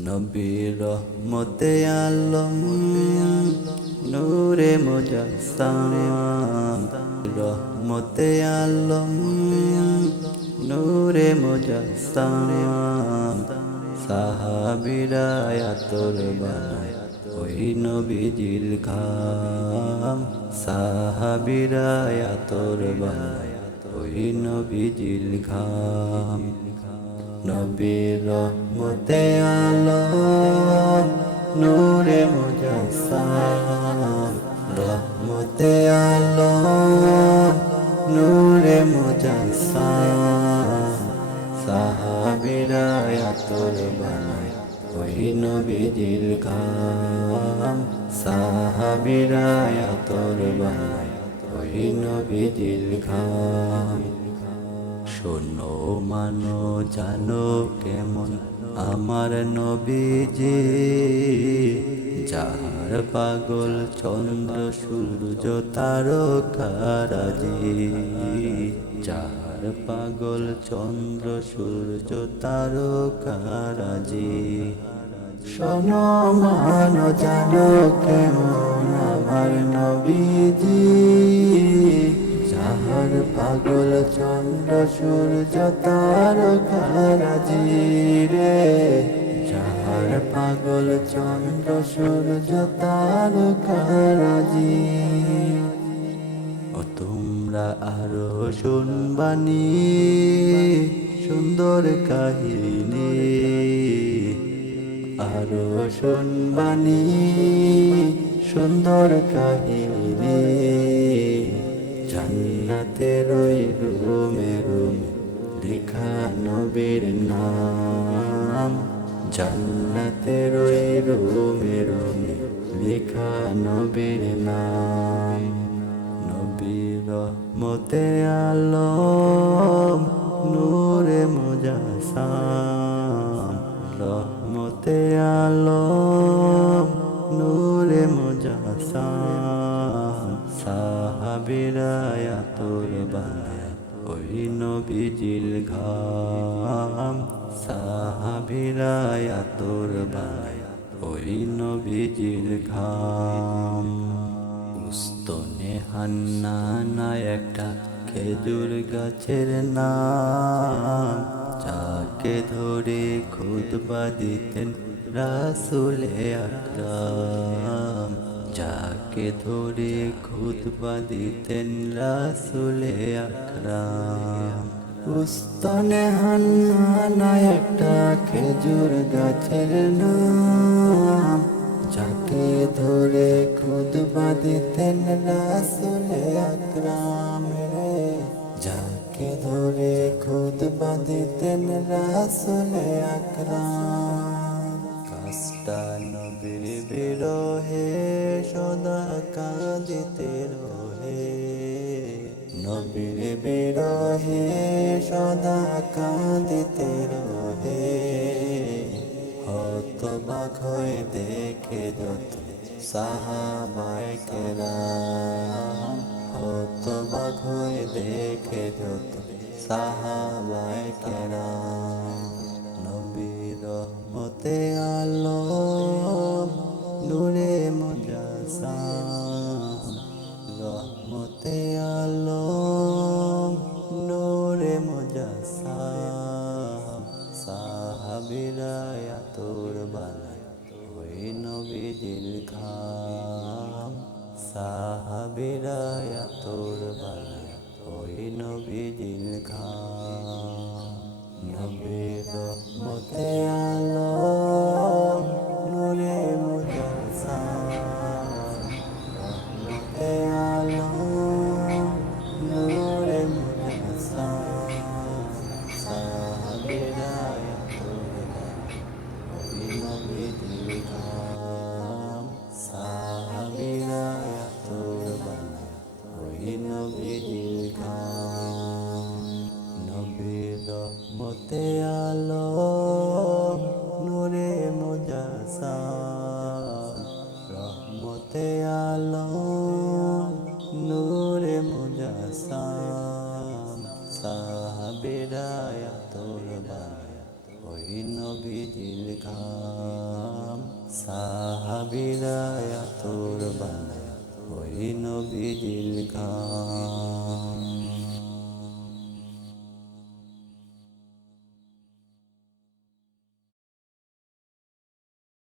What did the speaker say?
নবী রহমতে আলম নূরে মুজাসসাম রহমতে আলম নূরে মুজাসসাম সাহাবীরা আতর বানায় ওই নবীজির ঘাম সাহাবীরা আতর বানায় ওই নবীজির ঘাম নবী রহমতে আলম নূরে মুজাসসাম রহমতে আলম নূরে মুজাসসাম সাহাবীরা আতর বানায় ওই নবীজির ঘাম সাহাবীরা আতর বানায় ওই নবীজির ঘাম শোনো মানো জানো কেমন আমার নবীজি যাহার পাগল চন্দ্র সূর্য তারকারাজি যাহার পাগল চন্দ্র সূর্য তারকারাজি শোনো মানো জানো কেমন আমার নবীজি যাহার পাগল চন্দ্র সূর্য তারকারাজি রে যাহার পাগল চন্দ্র সূর্য তারকারাজি ও তোমরা আরো শুনবানি সুন্দর কাহিনী আরো শুনবানি সুন্দর কাহিনী জান্নাতের ওই রুমে রুমে লেখা নবীর নাম জান্নাতের ওই রুমে রুমে লেখা নবীর নাম নবী রহমতে আলম নূরে মুজাসসাম রহমতে আলম নূরে মুজাসসাম সাহাবীরা আতর বানায় ওই নবীজির ঘাম সাহাবীরা আতর বানায় ওই নবীজির ঘাম উস্তনে হান্নানা একটা খেজুর গাছের নাম যাকে ধরে খুতবা দিতেন রাসূলে আকরাম যাকে ধরে খুতবা দিতেন রাসূলে আকরাম উস্তনে হান্নানা একটা খেজুর গাছের নাম যাকে ধরে খুতবা দিতেন রাসূলে আকরাম রে যাকে ধরে খুতবা দিতেন রাসূলে আকরাম কাষ্টা নবীর বিরহে সদা কাঁদিতে রহে নবীর বিরহে সদা কাঁদিতে রহে হতবাক হয়ে দেখে যত সাহাবায়ে কেরাম হতবাক হয়ে দেখে যত সাহাবায়ে কেরাম নবী রহমতে আলম নূরে মুজাসসাম রহমতে আলম নূরে মুজাসসাম সাহাবীরা আতর বানায় ওই নবীজির ঘাম সাহাবীরা আতর বানায় ওই নবীজির ঘাম নবী রহমতে আলম নূরে মুজাসসাম রহমতে আলম নূরে মুজাসসাম সাহাবীরা আতর বানায় ওই নবীজির ঘাম সাহাবীরা আতর বানায় ওই নবীজির ঘাম নবী রহমতে আলম নূরে মুজাসসাম রহমতে আলম নূরে মুজাসসাম সাহাবীরা আতর বানায় ওই নবীজির ঘাম সাহাবীরা আতর বানায় ওই নবীজির ঘাম।